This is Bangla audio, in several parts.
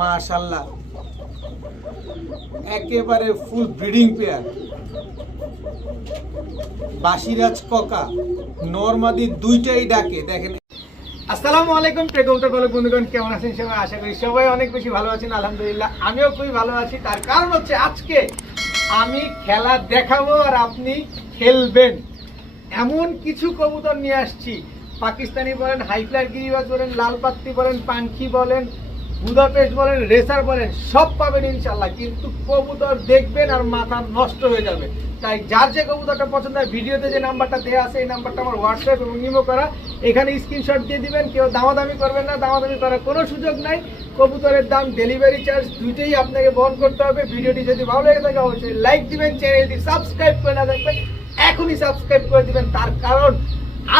মাশাআল্লাহ একেবারে ফুল ব্রিডিং পেয়ার। বাসিরাজ ককা নরমাদি দুইটাই ডাকে। দেখেন, আসসালামু আলাইকুম প্রিয় কবুতর পালক বন্ধুগণ, কেমন আছেন সবাই? আশা করি সবাই অনেক বেশি ভালো আছেন। আলহামদুলিল্লাহ আমিও খুবই ভালো আছি। তার কারণ হচ্ছে আজকে আমি খেলা দেখাবো আর আপনি খেলবেন, এমন কিছু কবুতর নিয়ে আসছি। পাকিস্তানি বলেন, হাইফ্লার গিরিবাজ বলেন, লাল পাত্তি বলেন, পাঙ্খি বলেন, বুদাপেস্ট বলেন, রেসার বলেন, সব পাবেন ইনশাল্লাহ। কিন্তু কবুতর দেখবেন আর মাথা নষ্ট হয়ে যাবে। তাই যার যে কবুতরটা পছন্দ হয়, ভিডিওতে যে নাম্বারটা দেওয়া আছে এই নাম্বারটা আমার হোয়াটসঅ্যাপ এবং ইমো করা, এখানে স্ক্রিনশট দিয়ে দিবেন। কেউ দামাদামি করবেন না, দামাদামি করার কোনো সুযোগ নাই। কবুতরের দাম, ডেলিভারি চার্জ দুইটাই আপনাকে বহন করতে হবে। ভিডিওটি যদি ভালো লেগে থাকে অবশ্যই লাইক দিবেন, চ্যানেলটি সাবস্ক্রাইব করে না দেখবেন এখনই সাবস্ক্রাইব করে দিবেন। তার কারণ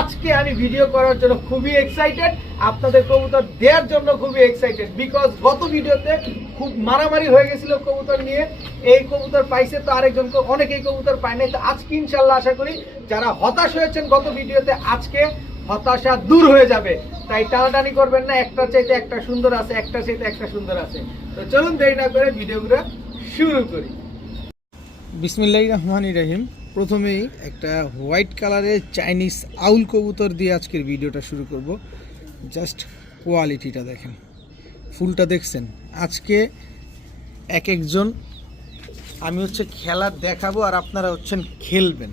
আজকে আমি ভিডিও করার জন্য খুবই এক্সাইটেড, আপনাদের কবুতর দেওয়ার জন্য খুবই এক্সাইটেড। বিকজ গত ভিডিওতে খুব মারামারি হয়ে গেছিল কবুতর নিয়ে। এই কবুতর পাইছে তো আরেকজন, অনেকেই কবুতর পায় নাই। তো আজকে ইনশাল্লাহ আশা করি যারা হতাশ হয়েছেন গত ভিডিওতে, আজকে হতাশা দূর হয়ে যাবে। তাই টানাটানি করবেন না, একটার চাইতে একটা সুন্দর আছে, একটার চাইতে একটা সুন্দর আছে। তো চলুন দেরি না করে ভিডিওগুলো শুরু করি। বিসমিল্লাহির রহমানির রহিম। প্রথমেই একটা হোয়াইট কালারের চাইনিজ আউল কবুতর দিয়ে আজকের ভিডিওটা শুরু করব। জাস্ট কোয়ালিটিটা দেখেন, ফুলটা দেখছেন। আজকে এক একজন আমি হচ্ছে খেলা দেখাবো আর আপনারা হচ্ছেন খেলবেন।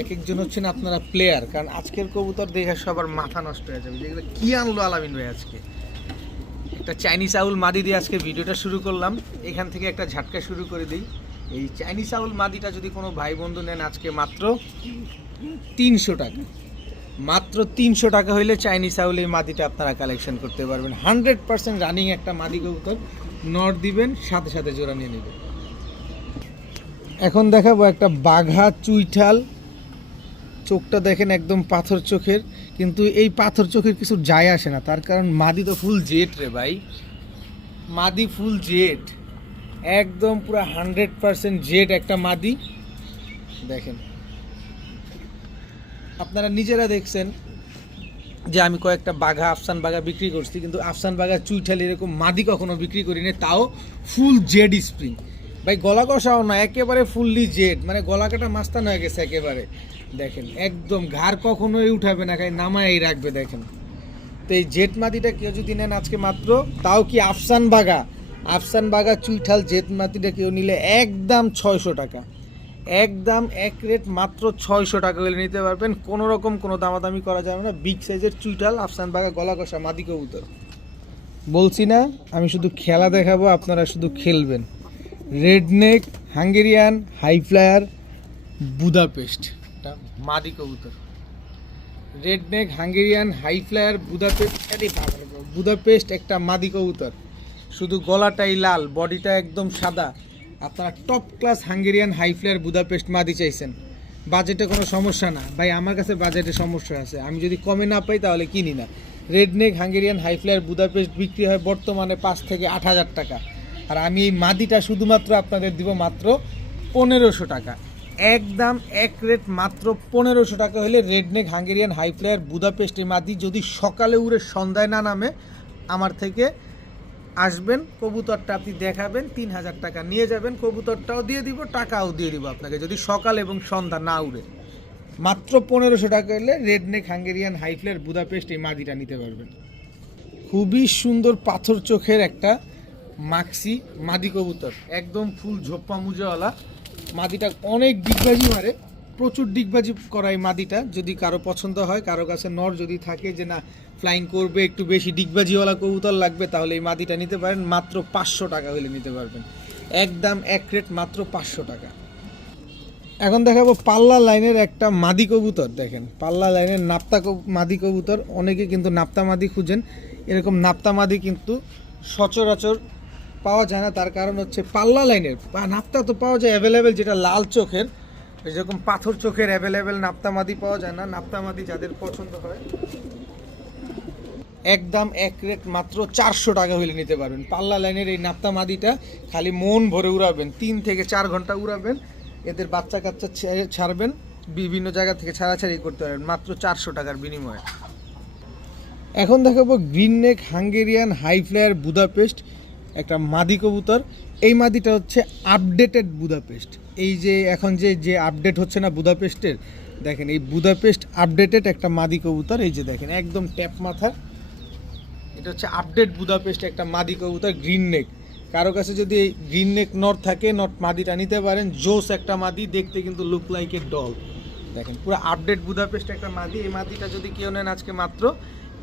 এক একজন হচ্ছেন আপনারা প্লেয়ার। কারণ আজকের কবুতর দেখে সবার মাথা নষ্ট হয়ে যাবে, যেগুলো কি আনলো আলামিন ভাই। আজকে একটা চাইনিজ আউল মাদি দিয়ে আজকে ভিডিওটা শুরু করলাম। এখান থেকে একটা ঝাটকা শুরু করে দিই। এই চাইনিজ আউল মাদিটা যদি কোনো ভাই বন্ধু নেন, আজকে মাত্র 300 টাকা, মাত্র 300 টাকা হইলে চাইনিজ আউল এই মাদিটা আপনারা কালেকশন করতে পারবেন। 100% রানিং একটা মাদি কবুতর, নর দিবেন সাথে সাথে জোড়া নিয়ে নেবেন। এখন দেখাবো একটা বাঘা চুইঠাল। চোখটা দেখেন একদম পাথর চোখের, কিন্তু এই পাথর চোখের কিছু যায় আসে না। তার কারণ মাদি তো ফুল জেট রে ভাই, মাদি ফুল জেট, একদম পুরো 100% জেট একটা মাদি। দেখেন, আপনারা নিজেরা দেখছেন যে আমি কয়েকটা বাঘা, আফসান বাঘা বিক্রি করছি, কিন্তু আফসান বাঘা চুইঠাল এরকম মাদি কখনো বিক্রি করিনি, তাও ফুল জেড স্প্রিং ভাই। গলা কষাও না, একেবারে ফুললি জেড, মানে গলা কাটা মাস্তান হয়ে গেছে একেবারে। দেখেন একদম ঘাড় কখনোই উঠাবে না, খাই নামাই রাখবে। দেখেন তো এই জেট মাদিটা কেউ যদি নেন আজকে মাত্র, তাও কি আফসান বাঘা চুইঠাল জেট মাদিটা কেউ নিলে একদম 600 টাকা, একদম এক রেট মাত্র 600 টাকা হলে নিতে পারবেন। কোনো রকম কোনো দামাদামি করা যাবে না। বিগ সাইজের চুইঠাল আফসান বাঘা গলা কষা মাদি কবুতর। বলছি না আমি শুধু খেলা দেখাবো, আপনারা শুধু খেলবেন। Redneck Hungarian high flyer Budapest মাদি কবুতর। Redneck Hungarian high flyer Budapest একটা মাদি কবুতর। শুধু গলাটাই লাল, বডিটা একদম সাদা। আপনারা top class Hungarian high flyer Budapest মাদি চাইছেন, বাজেটে কোনো সমস্যা না ভাই। আমার কাছে বাজেটে সমস্যা আছে, আমি যদি কমে না পাই তাহলে কিনি না। Redneck Hungarian high flyer Budapest বিক্রি হয় বর্তমানে 5 থেকে 8,000 টাকা, আর আমি এই মাদিটা শুধুমাত্র আপনাদের দিব মাত্র 1500 টাকা। একদম এক রেট মাত্র 1500 টাকা হলে redneck Hungarian high flyer Budapest এই মাদি যদি সকালে উড়ে সন্ধ্যায় না নামে, আমার থেকে আসবেন, কবুতরটা আপনি দেখাবেন, 3000 টাকা নিয়ে যাবেন, কবুতরটাও দিয়ে দিব, টাকাও দিয়ে দিব আপনাকে, যদি সকাল এবং সন্ধ্যা না উড়ে। মাত্র 1500 টাকা হলে redneck Hungarian high flyer Budapest এই মাদিটা নিতে পারবেন। খুবই সুন্দর পাথর চোখের একটা মাক্সি মাদি কবুতর, একদম ফুল ঝোপ্পা মুজাওয়ালা মাদিটা। অনেক ডিগবাজি মারে, প্রচুর ডিগবাজি করায় মাদিটা। যদি কারো পছন্দ হয়, কারো কাছে নর যদি থাকে যে না ফ্লাইং করবে, একটু বেশি ডিগবাজিওয়ালা কবুতর লাগবে, তাহলে এই মাদিটা নিতে পারেন। মাত্র 500 টাকা হলে নিতে পারবেন, একদম এক রেট মাত্র 500 টাকা। এখন দেখাবো পাল্লা লাইনের একটা মাদি কবুতর। দেখেন পাল্লা লাইনের নাপ্তা মাদি কবুতর। অনেকে কিন্তু নাপ্তা মাদি খুঁজেন, এরকম নাপ্তা মাদি কিন্তু সচরাচর পাওয়া যায় না। তার কারণ হচ্ছে পাল্লা লাইনের নাপ্তা তো পাওয়া যায় অ্যাভেলেবেল, যেটা লাল চোখের, যেরকম পাথর চোখের অ্যাভেলেবেল নাপ্তা মাদি পাওয়া যায় না। নাপ্তা মাদি যাদের পছন্দ হয়, একদম এক রেট মাত্র 400 টাকা হলে নিতে পারবেন। পাল্লা লাইনের এই নাপ্তা মাদিটা খালি মন ভরে উড়াবেন, 3 থেকে 4 ঘন্টা উড়াবেন, এদের বাচ্চা কাচ্চা ছাড়বেন, বিভিন্ন জায়গা থেকে ছাড়াছাড়ি করতে পারবেন মাত্র 400 টাকার বিনিময়ে। এখন দেখাবো green neck Hungarian high flyer Budapest. একটা মাদি কবুতর। এই মাদিটা হচ্ছে আপডেটেড বুদাপেস্ট। এই যে এখন যে আপডেট হচ্ছে না বুদাপেস্টের, দেখেন এই বুদাপেস্ট আপডেটেড একটা মাদি কবুতর। এই যে দেখেন একদম ট্যাপ মাথা, এটা হচ্ছে আপডেট বুদাপেস্ট একটা মাদি কবুতর, গ্রিন নেক। কারো কাছে যদি এই গ্রিন নেক নট থাকে, নট মাদিটা নিতে পারেন। জোস একটা মাদি, দেখতে কিন্তু লুক লাইক এ ডল। দেখেন পুরো আপডেট বুদাপেস্ট একটা মাদি। এই মাদিটা যদি কেউ নেন আজকে মাত্র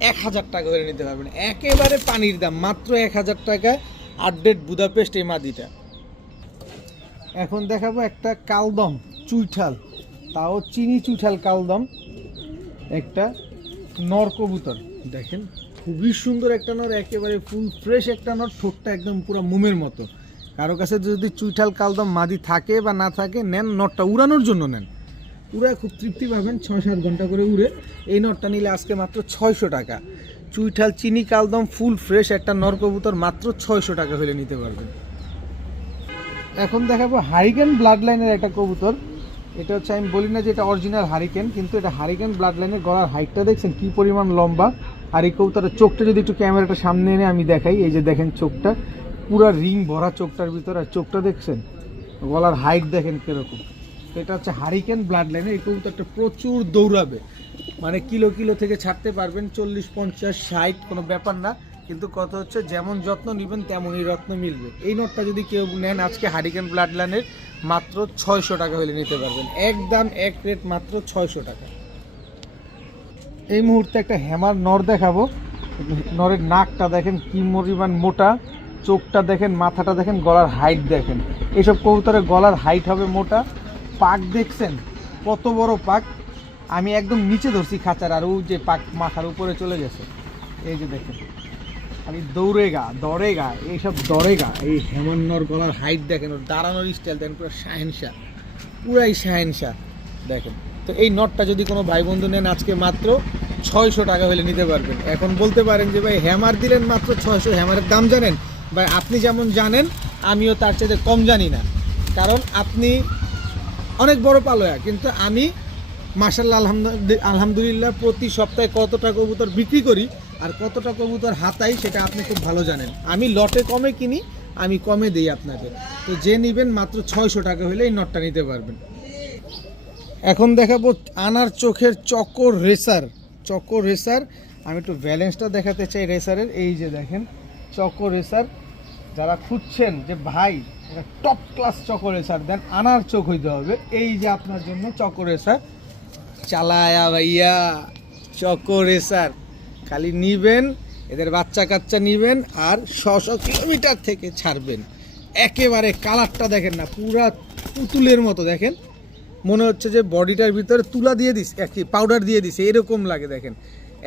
1000 টাকা করে নিতে পারবেন, একেবারে পানির দাম, মাত্র 1000 টাকা আপডেট বুদাপেস্ট এই মাদিটা। এখন দেখাবো একটা কালদম চুইঠাল, তাও চিনি চুইঠাল কালদম, একটা নর কবুতর। দেখেন খুবই সুন্দর একটা নর, একেবারে ফুল ফ্রেশ একটা নর, ঠোঁটটা একদম পুরো মোমের মতো। কারো কাছে যদি চুইঠাল কালদম মাদি থাকে বা না থাকে, নেন, নরটা উড়ানোর জন্য নেন, উড়া খুব তৃপ্তি পাবেন, 6-7 ঘন্টা করে উড়ে। এই নরটা নিলে আজকে মাত্র 600 টাকা। চুইঠাল চিনি কালদম ফুল ফ্রেশ একটা নর কবুতর, মাত্র 600 টাকা হলে নিতে পারবেন। এখন দেখাবো হারিকেন ব্লাড লাইনের একটা কবুতর। এটা হচ্ছে, আমি বলি না যে এটা অরিজিনাল হারিকেন, কিন্তু এটা হারিকেন ব্লাড লাইনের। গলার হাইটটা দেখছেন কি পরিমাণ লম্বা। আর এই কবুতরের চোখটা যদি একটু ক্যামেরাটা সামনে এনে আমি দেখাই, এই যে দেখেন চোখটা পুরা রিং ভরা চোখটার ভিতর, আর চোখটা দেখছেন, গলার হাইট দেখেন কিরকম। এটা হচ্ছে হারিকেন ব্লাড লাইনের। এই কবুতরটা প্রচুর দৌড়াবে, মানে কিলো কিলো থেকে ছাড়তে পারবেন, 40, 50, 60 কোনো ব্যাপার না। কিন্তু কত হচ্ছে, যেমন যত্ন নেবেন তেমনই রত্ন মিলবে। এই নোটটা যদি কেউ নেন আজকে হারিকেন ব্লাড লাইনের, মাত্র 600 টাকা হলে নিতে পারবেন, একদম এক রেট, মাত্র 600 টাকা। এই মুহূর্তে একটা হ্যামার নর দেখাবো। নরের নাকটা দেখেন কি পরিমাণ মোটা, চোখটা দেখেন, মাথাটা দেখেন, গলার হাইট দেখেন। এইসব কবুতরের গলার হাইট হবে মোটা। পাক দেখছেন কত বড় পাক, আমি একদম নিচে ধরছি খাঁচার, আর ওই যে পাক মাথার উপরে চলে গেছে। এই যে দেখেন, আমি দৌড়েগা এইসব দৌড়েগা। এই হেমান্নর গলার হাইট দেখেন, ওর দাঁড়ানোর স্টাইল দেখেন, পুরো শাহেনশাহ, পুরাই শাহেনশাহ দেখেন। তো এই নটটা যদি কোনো ভাই বন্ধু নেন আজকে মাত্র 600 টাকা হলে নিতে পারবেন। এখন বলতে পারেন যে ভাই হ্যামার দিলেন মাত্র 600, হ্যামারের দাম জানেন? ভাই আপনি যেমন জানেন আমিও তার চাইতে কম জানি না, কারণ আপনি অনেক বড় পালোয়া, কিন্তু আমি মাশাআল্লাহ আলহামদুলিল্লাহ প্রতি সপ্তাহে কতটা কবুতর বিক্রি করি আর কতটা কবুতর হাতাই সেটা আপনি খুব ভালো জানেন। আমি লটে কমে কিনি, আমি কমে দিই আপনাকে। তো যে নেবেন মাত্র 600 টাকা হলে এই নটটা নিতে পারবেন। এখন দেখাবো আনার চোখের চকর রেসার। আমি একটু ব্যালেন্সটা দেখাতে চাই রেসারের। এই যে দেখেন চকর রেসার, যারা খুঁজছেন যে ভাই এটা টপ ক্লাস চকর রেসার দেন, আনার চোখ হইতে হবে, এই যে আপনার জন্য চকর রেসার। চালায়া ভাইয়া চকর রেসার, খালি নিবেন, এদের বাচ্চা কাচ্চা নিবেন আর 100 কিলোমিটার থেকে ছাড়বেন। একেবারে কালারটা দেখেন না, পুরা পুতুলের মতো দেখেন, মনে হচ্ছে যে বডিটার ভিতরে তুলা দিয়ে দিস, একই পাউডার দিয়ে দিছে, এরকম লাগে দেখেন।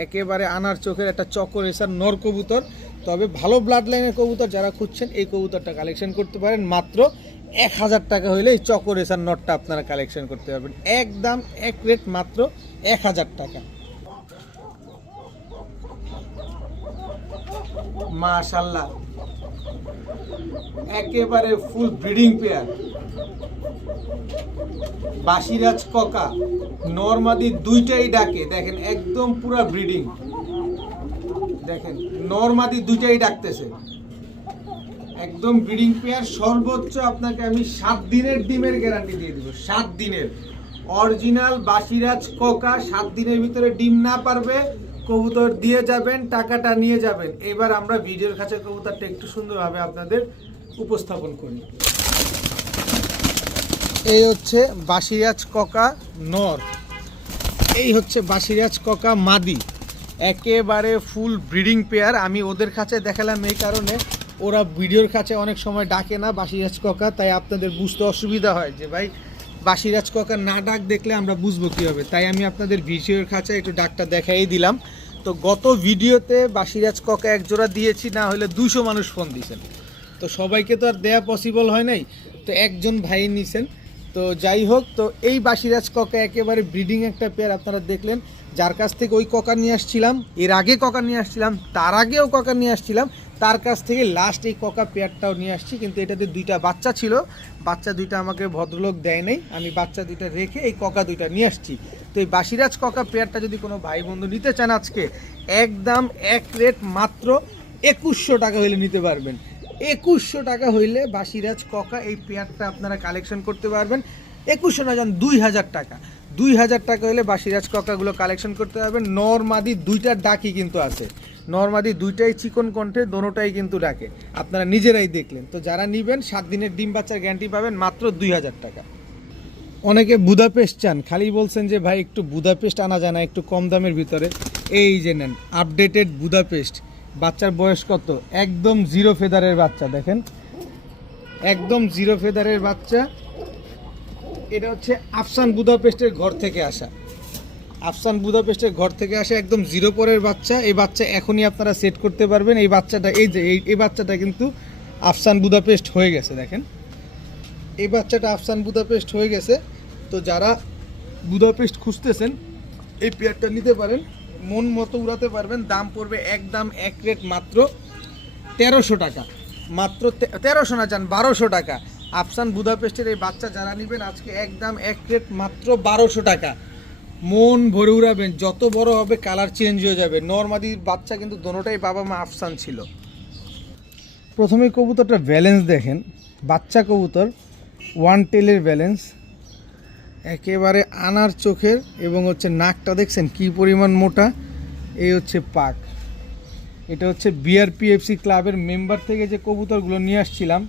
একেবারে আনার চোখের একটা চকর রেসার নর কবুতর। তবে ভালো ব্লাড লাইনের কবুতর যারা খুঁজছেন এই কবুতরটা কালেকশন করতে পারেন, মাত্র 1000 টাকা হলে এই চকর রেসার নটটা আপনারা কালেকশন করতে পারবেন, একদম এক রেট, মাত্র 1000 টাকা। মাশাআল্লাহ একেবারে ফুল ব্রিডিং পেয়ার, বাসিরাজ ককা, নরমাদি দুইটাই ডাকে, দেখেন একদম পুরা ব্রিডিং। দেখেন নরমাদি দুইটাই ডাকতেছে, একদম ব্রিডিং পেয়ার। সর্বোচ্চ আপনাকে আমি 7 দিনের ডিমের গ্যারান্টি দিয়ে দিব, 7 দিনের অরিজিনাল বাসিরাজ কোকা। 7 দিনের ভিতরে ডিম না পারবে কবুতর দিয়ে যাবেন, টাকাটা নিয়ে যাবেন। এবার আমরা ভিডিওর কাছে কবুতরটা একটু সুন্দরভাবে আপনাদের উপস্থাপন করি। এই হচ্ছে বাসিরাজ কোকা নর, এই হচ্ছে বাসিরাজ কোকা মাদি, একেবারে ফুল ব্রিডিং পেয়ার। আমি ওদের কাছে দেখালাম এই কারণে, ওরা ভিডিওর কাছে অনেক সময় ডাকে না বাসিরাজ কোকা, তাই আপনাদের বুঝতে অসুবিধা হয় যে ভাই বাসিরাজ কোকা না ডাক দেখলে আমরা বুঝবো কীভাবে, তাই আমি আপনাদের ভিডিওর কাছে একটু ডাকটা দেখাই দিলাম। তো গত ভিডিওতে বাসিরাজ কোকা এক জোড়া দিয়েছি, না হলে 200 মানুষ ফোন দিয়েছেন, তো সবাইকে তো আর দেয়া পসিবল হয় নাই, তো একজন ভাই নিছেন। তো যাই হোক, তো এই বাসিরাজ কোকা একেবারে ব্রিডিং একটা পেয়ার আপনারা দেখলেন। যার কাছ থেকে ওই কোকা নিয়ে আসছিলাম, এর আগে কোকা নিয়ে আসছিলাম, তার আগেও কোকা নিয়ে আসছিলাম, তার কাছ থেকে লাস্ট এই কোকা পেয়ারটাও নিয়ে আসছি। কিন্তু এটাতে 2টা বাচ্চা ছিল, বাচ্চা 2টা আমাকে ভদ্রলোক দেয় নাই, আমি বাচ্চা 2টা রেখে এই কোকা 2টা নিয়ে আসছি। তো এই বাসিরাজ কোকা পেয়ারটা যদি কোনো ভাই বন্ধু নিতে চান আজকে একদম এক রেট, মাত্র 2100 টাকা হলে নিতে পারবেন। 2100 টাকা হইলে বাসিরাজ ককা এই পেয়ারটা আপনারা কালেকশন করতে পারবেন। 2100 না যান 2000 টাকা, 2000 টাকা হলে বাসিরাজ ককাগুলো কালেকশন করতে পারবেন। নরমাদি দুইটার ডাকি কিন্তু আছে, নরমাদি দুইটাই চিকন কণ্ঠে, দোনোটাই কিন্তু ডাকে, আপনারা নিজেরাই দেখলেন। তো যারা নেবেন 7 দিনের ডিম বাচ্চার গ্যারান্টি পাবেন মাত্র 2000 টাকা। অনেকে বুদাপেস্ট চান, খালি বলছেন যে ভাই একটু বুদাপেস্ট আনা যায় না একটু কম দামের ভিতরে, এই যে নেন আপডেটেড বুদাপেস্ট। বাচ্চার বয়স কত? একদম জিরো ফেদারের বাচ্চা, দেখেন একদম জিরো ফেদারের বাচ্চা। এটা হচ্ছে আফসান বুদাপেস্টের ঘর থেকে আসা, আফসান বুদাপেস্টের ঘর থেকে আসা একদম জিরো পরের বাচ্চা। এই বাচ্চা এখনই আপনারা সেট করতে পারবেন। এই বাচ্চাটা এই যে এই বাচ্চাটা কিন্তু আফসান বুদাপেস্ট হয়ে গেছে, দেখেন এই বাচ্চাটা আফসান বুদাপেস্ট হয়ে গেছে। তো যারা বুদাপেস্ট খুঁজতেছেন এই পেয়ারটা নিতে পারেন, মন মতো উড়াতে পারবেন। দাম পড়বে একদম এক রেট মাত্র 1300 টাকা, মাত্র 1300 না যান 1200 টাকা। আফসান বুদাপেস্টের এই বাচ্চা যারা নেবেন আজকে একদম এক রেট মাত্র 1200 টাকা। মন ভরে উড়াবেন, যত বড় হবে কালার চেঞ্জ হয়ে যাবে। নরমাদি বাচ্চা কিন্তু দোনোটাই বাবা মা আফসান ছিল। প্রথমে কবুতরটা ব্যালেন্স দেখেন, বাচ্চা কবুতর, ওয়ান টেলের ব্যালেন্স, একেবারে আনার চোখের, এবং হচ্ছে নাকটা দেখছেন কি পরিমাণ মোটা। এই হচ্ছে পাক। এটা হচ্ছে বিআরপিএফসি ক্লাবের মেম্বার থেকে যে কবুতরগুলো নিয়ে আসছিলাম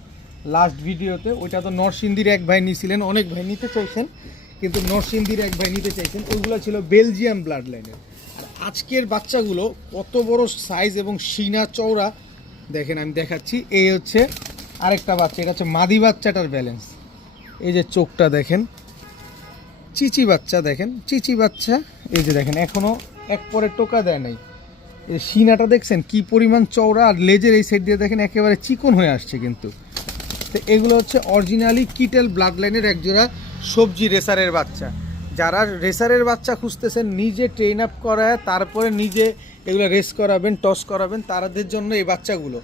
লাস্ট ভিডিওতে, ওইটা তো নরসিংদীর এক ভাই নিয়েছিলেন, অনেক ভাই নিতে চাইছেন কিন্তু নরসিংদীর এক ভাই নিতে চাইছেন, ওইগুলো ছিল বেলজিয়াম ব্লাড লাইনের। আর আজকের বাচ্চাগুলো কত বড় সাইজ এবং সিনা চওড়া দেখেন, আমি দেখাচ্ছি। এই হচ্ছে আরেকটা বাচ্চা, এটা হচ্ছে মাদি বাচ্চাটার ব্যালেন্স। এই যে চোখটা দেখেন, চিচি বাচ্চা দেখেন, চিচি বাচ্চা। এই যে দেখেন এখনও এক পরে টোকা দেয় নাই। এই সিনাটা দেখছেন কি পরিমাণ চওড়া, আর লেজের এই সাইড দিয়ে দেখেন একেবারে চিকন হয়ে আসছে কিন্তু। তো এগুলো হচ্ছে অরিজিনালি কিটেল ব্লাড লাইনের একজোড়া সবজি রেসারের বাচ্চা। যারা রেসারের বাচ্চা খুঁজতেছেন, নিজে ট্রেন আপ করায় তারপরে নিজে এগুলো রেস করাবেন, টস করাবেন, তাদের জন্য এই বাচ্চাগুলো।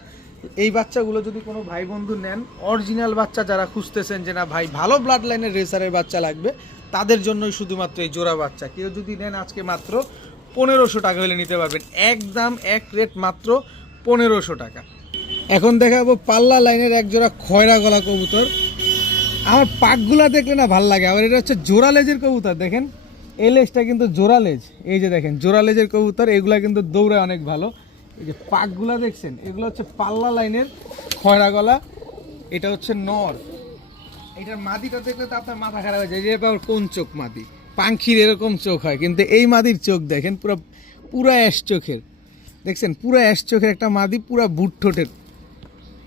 এই বাচ্চাগুলো যদি কোনো ভাই বন্ধু নেন, অরিজিনাল বাচ্চা যারা খুঁজতেছেন যে না ভাই ভালো ব্লাড লাইনের রেসারের বাচ্চা লাগবে, তাদের জন্যই শুধুমাত্র এই জোড়া বাচ্চা। কেউ যদি নেন আজকে মাত্র 1500 টাকা হলে নিতে পারবেন, একদম এক রেট মাত্র 1500 টাকা। এখন দেখাবো পাল্লা লাইনের এক জোড়া খয়রা গলা কবুতর। আমার পাকগুলা দেখলে না ভাল লাগে। আবার এটা হচ্ছে জোড়া লেজের কবুতর, দেখেন এই লেজটা কিন্তু জোড়া লেজ। এই যে দেখেন জোড়া লেজের কবুতর, এগুলা কিন্তু দৌড়ায় অনেক ভালো। এই যে পাকগুলা দেখছেন, এগুলো হচ্ছে পাল্লা লাইনের খয়রা গলা। এটা হচ্ছে নর। এটার মাদিটা দেখলে তো আপনার মাথা খারাপ হয়ে যায়, যে আবার কোন চোখ মাদি, পাখির এরকম চোখ হয়, কিন্তু এই মাদির চোখ দেখেন পুরা অ্যাশ চোখের, দেখছেন পুরা অ্যাশ চোখের একটা মাদি, পুরা বুট ঠোঁটের।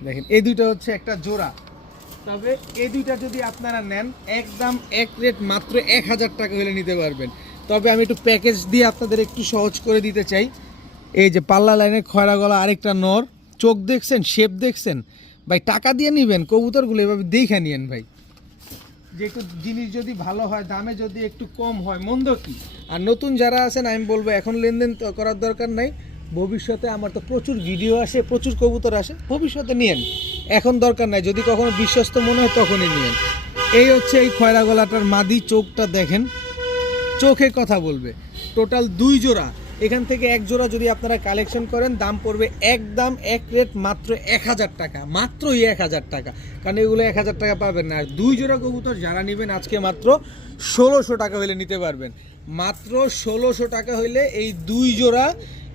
দেখেন এই দুইটা হচ্ছে একটা জোড়া। তবে এই দুইটা যদি আপনারা নেন একদম এক রেট মাত্র 1000 টাকা হলে নিতে পারবেন। তবে আমি একটু প্যাকেজ দিয়ে আপনাদের একটু সহজ করে দিতে চাই। এই যে পাল্লা লাইনের খয়রা গলা আরেকটা নর, চোখ দেখছেন, শেপ দেখছেন, ভাই টাকা দিয়ে নেবেন কবুতরগুলো এভাবে দেখে নিয়েন ভাই, যে একটু জিনিস যদি ভালো হয়, দামে যদি একটু কম হয়, মন্দ কি। আর নতুন যারা আছেন আমি বলবো এখন লেনদেন করার দরকার নাই, ভবিষ্যতে আমার তো প্রচুর ভিডিও আসে, প্রচুর কবুতর আসে, ভবিষ্যতে নিয়েন, এখন দরকার নাই, যদি কখনো বিশ্বস্ত মনে হয় তখনই নিয়েন। এই হচ্ছে এই খয়রা গলাটার মাদি, চোখটা দেখেন, চোখে কথা বলবে। টোটাল 2 জোড়া, এখান থেকে এক জোড়া যদি আপনারা কালেকশন করেন দাম পড়বে একদম এক রেট মাত্র 1000 টাকা, মাত্রই 1000 টাকা, কারণ এগুলো 1000 টাকা পাবেন না। আর 2 জোড়া কবুতর যারা নেবেন আজকে মাত্র 1600 টাকা হলে নিতে পারবেন, মাত্র 1600 টাকা হইলে এই 2 জোড়া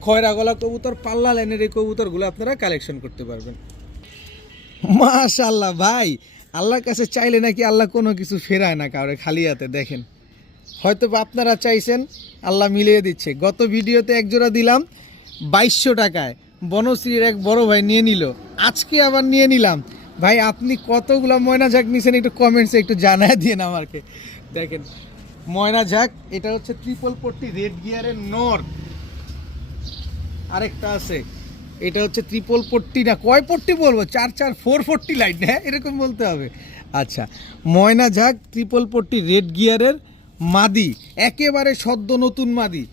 খয়রা গলা কবুতর, পাল্লা লাইনের এই কবুতরগুলো আপনারা কালেকশন করতে পারবেন। মাশাআল্লাহ ভাই, আল্লাহর কাছে চাইলে নাকি আল্লাহ কোনো কিছু ফেরায় না কাউরে খালি হাতে। দেখেন হয়তো আপনারা চাইছেন, আল্লাহ মিলিয়ে দিচ্ছে। গত ভিডিওতে এক জোড়া দিলাম 2200 টাকায়, বনশ্রীর এক বড় ভাই নিয়ে নিল, আজকে আবার নিয়ে নিলাম। ভাই আপনি কতগুলো ময়না ঝাঁক নিয়েছেন একটু কমেন্টসে একটু জানায় দিন আমাকে। দেখেন ময়না ঝাঁক, এটা হচ্ছে ট্রিপল পট্টি রেড গিয়ারের নর। আরেকটা আছে, এটা হচ্ছে ট্রিপল পট্টি, না কয় পট্টি বলবো, 440 লাইন, হ্যাঁ এরকম বলতে হবে। আচ্ছা, ময়না ঝাঁক ট্রিপল পট্টি রেড গিয়ারের মাদি, একেবারে সদ্য নতুন মাদি,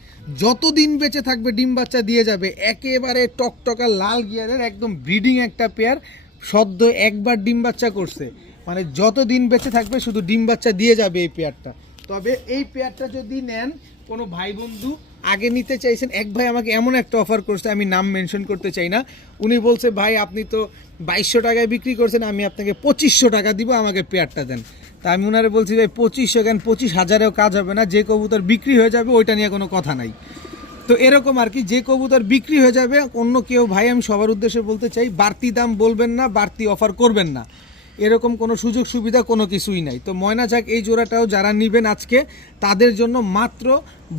যতদিন বেঁচে থাকবে ডিম বাচ্চা দিয়ে যাবে। একেবারে টকটকা লাল গিয়ারের একদম ব্রিডিং একটা পেয়ার, সদ্য একবার ডিম বাচ্চা করছে, মানে যতদিন বেঁচে থাকবে শুধু ডিম বাচ্চা দিয়ে যাবে এই পেয়ারটা। তবে এই পেয়ারটা যদি নেন কোনো ভাই বন্ধু আগে নিতে চাইছেন। এক ভাই আমাকে এমন একটা অফার করছে, আমি নাম মেনশন করতে চাই না, উনি বলছে ভাই আপনি তো 2200 টাকায় বিক্রি করছেন, আমি আপনাকে 2500 টাকা দিব, আমাকে পেয়ারটা দেন। তা আমি ওনারে বলছি ভাই 2500 কেন, 25,000এও কাজ হবে না, যে কবুতর বিক্রি হয়ে যাবে ওইটা নিয়ে কোনো কথা নাই। তো এরকম আর কি, যে কবুতর বিক্রি হয়ে যাবে অন্য কেউ, ভাই আমি সবার উদ্দেশ্যে বলতে চাই, বাড়তি দাম বলবেন না, বাড়তি অফার করবেন না, এরকম কোনো সুযোগ সুবিধা কোনো কিছুই নাই। তো ময়না ঝাঁক এই জোড়াটাও যারা নেবেন আজকে তাদের জন্য মাত্র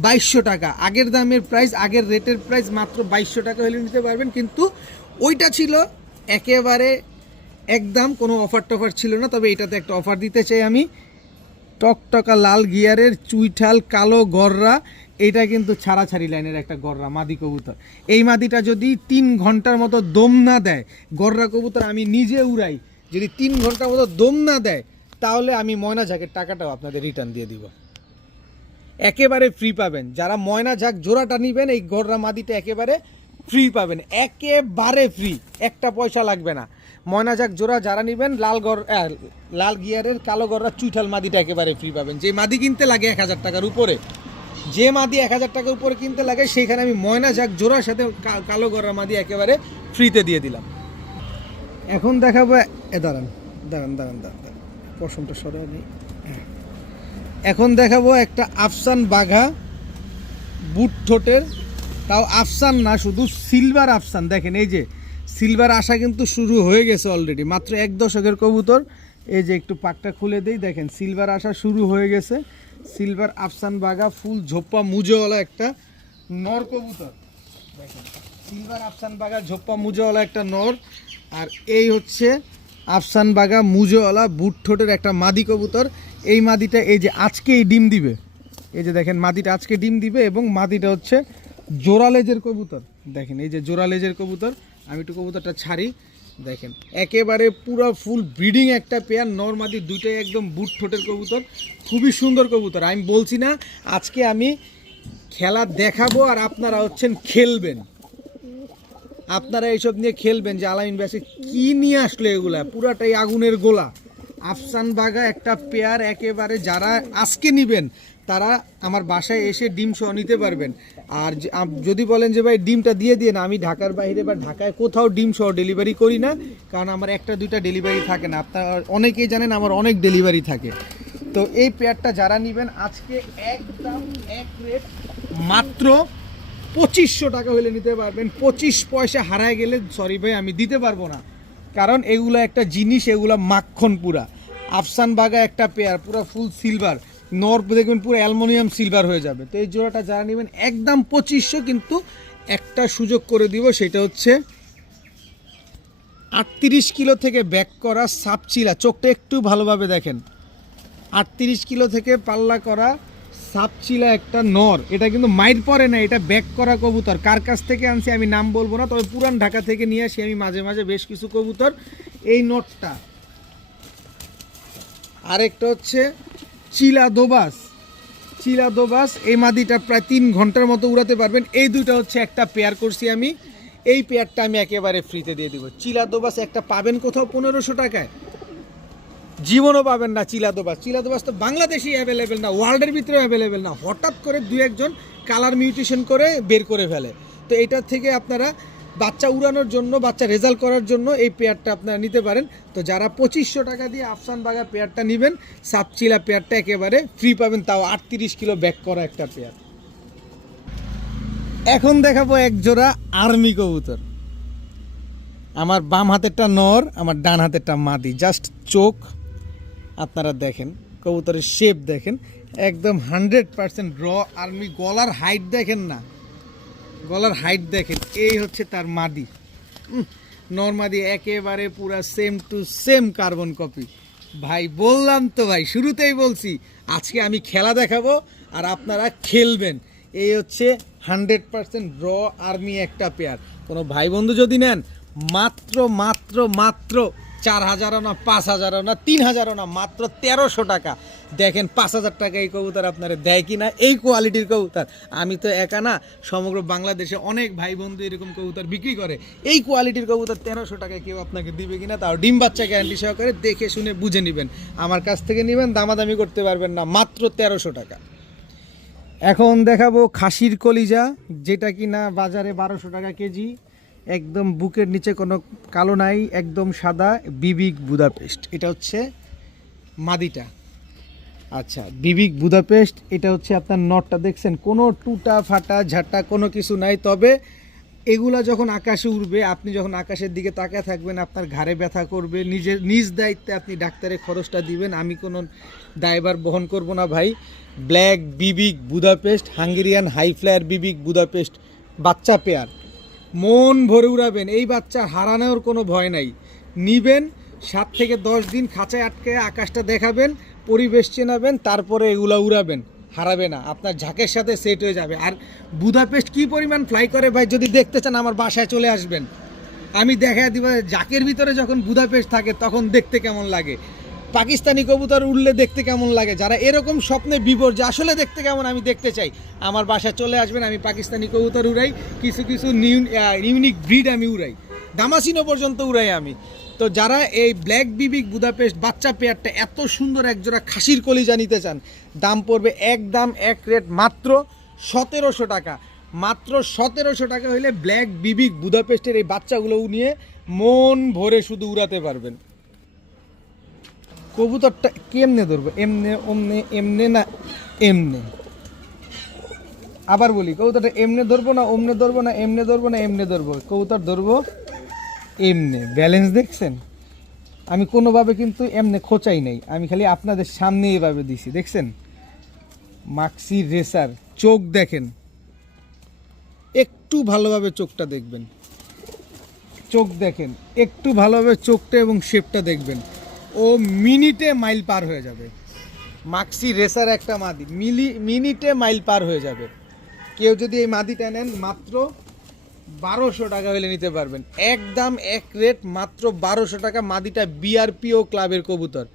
2200 টাকা, আগের দামের প্রাইস, আগের রেটের প্রাইস মাত্র 2200 টাকা হলে নিতে পারবেন। কিন্তু ওইটা ছিল একেবারে একদম কোনো অফার টফার ছিল না। তবে এটাতে একটা অফার দিতে চাই আমি, টকটকা লাল গিয়ারের চুইঠাল কালো গররা, এইটা কিন্তু ছাড়াছাড়ি লাইনের একটা গররা মাদি কবুতর। এই মাদিটা যদি 3 ঘন্টার মতো দম না দেয়, গররা কবুতর আমি নিজে উড়াই, যদি 3 ঘন্টার মতো দম না দেয় তাহলে আমি ময়না ঝাঁকের টাকাটাও আপনাদের রিটার্ন দিয়ে দিব, একেবারে ফ্রি পাবেন। যারা ময়না ঝাঁক জোড়াটা নেবেন এই গররা মাদিটা একেবারে ফ্রি পাবেন, একেবারে ফ্রি, একটা পয়সা লাগবে না। ময়না ঝাঁক জোড়া যারা নেবেন লাল গিয়ারের কালো গররা চুইঠাল মাদিটা একেবারে ফ্রি পাবেন। যে মাদি কিনতে লাগে 1000 টাকার উপরে, যে মাদি 1000 টাকার উপরে কিনতে লাগে, সেইখানে আমি ময়না ঝাঁক জোড়ার সাথে কালো গররা মাদি একেবারে ফ্রিতে দিয়ে দিলাম। এখন দেখাবো, দাঁড়ান দাঁড়ান দাঁড়ান দাঁড়ান, পশমটা সরাই নেই। এখন দেখাবো একটা আফসান বাঘা বুট ঠোঁটের, তাও আফসান না, শুধু সিলভার আফসান। দেখেন এই যে সিলভার আসা কিন্তু শুরু হয়ে গেছে অলরেডি, মাত্র 1 দশকের কবুতর। এই যে একটু পাকটা খুলে দেই, দেখেন সিলভার আসা শুরু হয়ে গেছে। সিলভার আফসান বাঘা ফুল ঝোপ্পা মুজোওয়ালা একটা নর কবুতর, দেখেন সিলভার আফসান বাঘা ঝোপ্পা মুজোওয়ালা একটা নর। আর এই হচ্ছে আফসান বাঘা মুজোওয়ালা বুট ঠোঁটের একটা মাদি কবুতর। এই মাদিটা এই যে আজকেই ডিম দিবে, এই যে দেখেন মাদিটা আজকে ডিম দিবে, এবং মাদিটা হচ্ছে জোড়া লেজের কবুতর। দেখেন এই যে জোড়া লেজের কবুতর, আমি একটু কবুতরটা ছাড়ি, দেখেন একেবারে পুরো ফুল ব্রিডিং একটা পেয়ার, নর মাদি দুইটাই একদম বুট ঠোঁটের কবুতর, খুবই সুন্দর কবুতর। আমি বলছি না আজকে আমি খেলা দেখাবো আর আপনারা হচ্ছেন খেলবেন, আপনারা এইসব নিয়ে খেলবেন যে আলামিন ব্যাসে কি নিয়ে আসলো, এগুলা পুরাটাই আগুনের গোলা। আফসান বাঘা একটা পেয়ার একেবারে, যারা আজকে নেবেন তারা আমার বাসায় এসে ডিম সহ নিতে পারবেন। আর যদি বলেন যে ভাই ডিমটা দিয়ে দিয়ে না, আমি ঢাকার বাইরে বা ঢাকায় কোথাও ডিম সহ ডেলিভারি করি না, কারণ আমার একটা দুইটা ডেলিভারি থাকে না, আপনারা অনেকেই জানেন আমার অনেক ডেলিভারি থাকে। তো এই পেয়ারটা যারা নেবেন আজকে একদম এক রেট মাত্র 2500 টাকা হলে নিতে পারবেন। 25 পয়সা হারায় গেলে সরি ভাই আমি দিতে পারবো না, কারণ এগুলো একটা জিনিস, এগুলো মাখন পুরা। আফসান বাঘা একটা পেয়ার পুরো ফুল সিলভার, নর দেখবেন পুরো অ্যালুমিনিয়াম সিলভার হয়ে যাবে। তো এই জোড়াটা যারা নেবেন একদম 2500, কিন্তু একটা সুযোগ করে দিব, সেটা হচ্ছে 38 কিলো থেকে ব্যাক করা সাপচিলা, চোখটা একটু ভালোভাবে দেখেন, 38 কিলো থেকে পাল্লা করা সাপচিলা একটা নর, এটা কিন্তু মাইর পরে না, এটা ব্যাক করা কবুতর। কার কাছ থেকে আনছি আমি নাম বলবো না, তবে পুরান ঢাকা থেকে নিয়ে আসি আমি মাঝে মাঝে বেশ কিছু কবুতর। এই নটটা, আরেকটা হচ্ছে চিলা দোবাস, এই মাদিটা প্রায় 3 ঘন্টার মতো উড়াতে পারবেন। এই দুটো হচ্ছে একটা পেয়ার করছি আমি, এই পেয়ারটা আমি একেবারে ফ্রিতে দিয়ে দিব। চিলা দোবাস একটা পাবেন কোথাও 1500 টাকায়, জীবনও পাবেন না। চিলা দোবাস তো বাংলাদেশেই অ্যাভেলেবেল না, ওয়ার্ল্ডের ভিতরেও অ্যাভেলেবেল না, হঠাৎ করে 2-1 কালার মিউটেশন করে বের করে ফেলে। তো এটার থেকে আপনারা বাচ্চা উড়ানোর জন্য, বাচ্চা রেজাল্ট করার জন্য এই পেয়ারটা আপনারা নিতে পারেন। তো যারা 2500 টাকা দিয়ে আফসান বাঘা পেয়ারটা নেবেন, সাপচিলা পেয়ারটা একেবারে ফ্রি পাবেন, তাও 38 কিলো ব্যাক করা একটা পেয়ার। এখন দেখাবো এক জোড়া আর্মি কবুতর, আমার বাম হাতেরটা নর, আমার ডান হাতেরটা মাদি। জাস্ট চোখ আপনারা দেখেন, কবুতরের শেপ দেখেন, একদম 100% র আর্মি। গলার হাইট দেখেন না, গলার হাইট দেখেন, এই হচ্ছে তার মাদি। নর মাদি একেবারে পুরা same to same carbon copy. ভাই বললাম তো ভাই, শুরুতেই বলছি আজকে আমি খেলা দেখাবো আর আপনারা খেলবেন। এই হচ্ছে 100% র আর্মি একটা পেয়ার। কোনো ভাই বন্ধু যদি নেন মাত্র মাত্র মাত্র 4000 না 5000 না 3000 না, মাত্র 1300 টাকা। দেখেন 5000 টাকা এই কবুতর আপনারা দেয় কি না, এই কোয়ালিটির কবুতর। আমি তো একা না, সমগ্র বাংলাদেশে অনেক ভাই বন্ধু এরকম কবুতর বিক্রি করে। এই কোয়ালিটির কবুতর 1300 টাকায় কেউ আপনাকে দিবে কিনা, তাও ডিম বাচ্চা গ্যারান্টি সহকারে দেখে শুনে বুঝে নেবেন। আমার কাছ থেকে নেবেন, দামাদামি করতে পারবেন না, মাত্র 1300 টাকা। এখন দেখাবো খাসির কলিজা, যেটা কিনা বাজারে 1200 টাকা কেজি। একদম বুকের নিচে কোনো কালো নাই, একদম সাদা, বিবিক বুদাপেস্ট। এটা হচ্ছে মাদিটা। আচ্ছা, বিবিক বুদাপেস্ট, এটা হচ্ছে আপনার নটটা দেখছেন, কোনো টুটা ফাটা ঝাঁটা কোনো কিছু নাই। তবে এগুলা যখন আকাশে উড়বে, আপনি যখন আকাশের দিকে তাকায় থাকবেন, আপনার ঘাড়ে ব্যথা করবে। নিজ দায়িত্বে আপনি ডাক্তারের খরচটা দিবেন, আমি কোনো দায়ভার বহন করব না ভাই। ব্ল্যাক বিবিক বুদাপেস্ট, হাঙ্গেরিয়ান হাই ফ্লায়ার বিবিক বুদাপেস্ট, বাচ্চা পেয়ার, মন ভরে উড়াবেন। এই বাচ্চা হারানোর কোনো ভয় নাই। নিবেন, 7 থেকে 10 দিন খাঁচায় আটকে আকাশটা দেখাবেন, পরিবেশ চেনাবেন, তারপরে এগুলা উড়াবেন। হারাবে না, আপনার ঝাঁকের সাথে সেট হয়ে যাবে। আর বুদাপেস্ট কি পরিমাণ ফ্লাই করে ভাই, যদি দেখতে চান আমার বাসায় চলে আসবেন, আমি দেখায় দিব। ঝাঁকের ভিতরে যখন বুদাপেস্ট থাকে তখন দেখতে কেমন লাগে, পাকিস্তানি কবুতর উড়লে দেখতে কেমন লাগে। যারা এরকম স্বপ্নে বিভোর যে আসলে দেখতে কেমন আমি দেখতে চাই, আমার বাসায় চলে আসবেন। আমি পাকিস্তানি কবুতর উড়াই, কিছু কিছু ইউনিক ব্রিড আমি উড়াই, দামাসিনো পর্যন্ত উড়াই আমি। তো যারা এই ব্ল্যাক বিবিক বুদাপেস্ট বাচ্চা পেয়ারটা এত সুন্দর একজোড়া খাসির কলিজা নিতে চান, দাম পড়বে একদম এক রেট মাত্র 1700 টাকা। মাত্র 1700 টাকা হইলে ব্ল্যাক বিবিক বুদাপেস্টের এই বাচ্চাগুলো নিয়ে মন ভরে শুধু উড়াতে পারবেন। কবুতরটা কেমনে ধরবো, এমনে ওমনে, এমনে না এমনে। আবার বলি, কবুতরটা এমনে ধরবো না ওমনে ধরবো না, এমনে ধরবো না এমনে ধরবো, কবুতর ধরবো এমনে। ব্যালেন্স দেখছেন, আমি কোনোভাবে কিন্তু এমনে খোঁচাই নাই, আমি খালি আপনাদের সামনে এভাবে দিছি, দেখছেন। মাক্সি রেসার, চোখ দেখেন, একটু ভালোভাবে চোখটা দেখবেন, চোখ দেখেন একটু ভালোভাবে চোখটা এবং শেপটা দেখবেন। ও মিনিটে মাইল পার হয়ে যাবে। মাক্সি রেসার একটা মাদি মিনিটে মাইল পার হয়ে যাবে। কেউ যদি এই মাদিটা নেন মাত্র 1200 টাকা হলে নিতে পারবেন, একদম এক রেট মাত্র 1200 টাকা। মাদিটা বিআরপিও ক্লাবের কবুতর,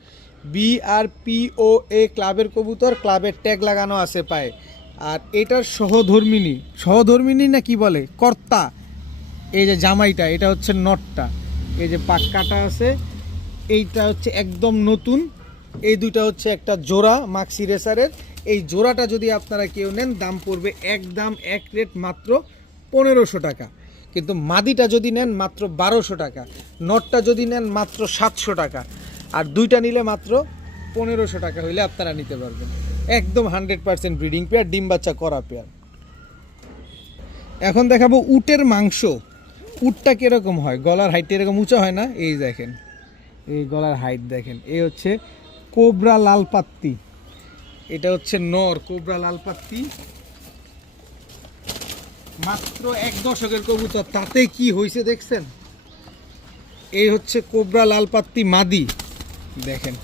বিআরপিওএ ক্লাবের কবুতর, ক্লাবের ট্যাগ লাগানো আছে পায়ে। আর এটার সহধর্মিনী না কি বলে, কর্তা, এই যে জামাইটা, এটা হচ্ছে নটটা, এই যে পাক্কাটা আছে, এইটা হচ্ছে একদম নতুন। এই দুইটা হচ্ছে একটা জোড়া মাক্সি রেসারের। এই জোড়াটা যদি আপনারা কেউ নেন, দাম পড়বে একদম এক রেট মাত্র 1500 টাকা। কিন্তু মাদিটা যদি নেন মাত্র 1200 টাকা, নটটা যদি নেন মাত্র 700 টাকা, আর দুইটা নিলে মাত্র 1500 টাকা হইলে আপনারা নিতে পারবেন। একদম 100% ব্রিডিং পেয়ার, ডিম বাচ্চা করা পেয়ার। এখন দেখাবো উটের মাংস। উটটা কিরকম হয়, গলার হাইট এরকম উঁচা হয় না, এই দেখেন, এই গলার হাইট দেখেন। এই হচ্ছে কোবরা লাল পাত্তি, এটা হচ্ছে নর কোবরা লাল পাত্তি। মাত্র 1 দশকের কবুতর, তাতে কি হয়েছে দেখছেন। এই হচ্ছে কোবরা লাল পাত্তি মাদি, দেখেন।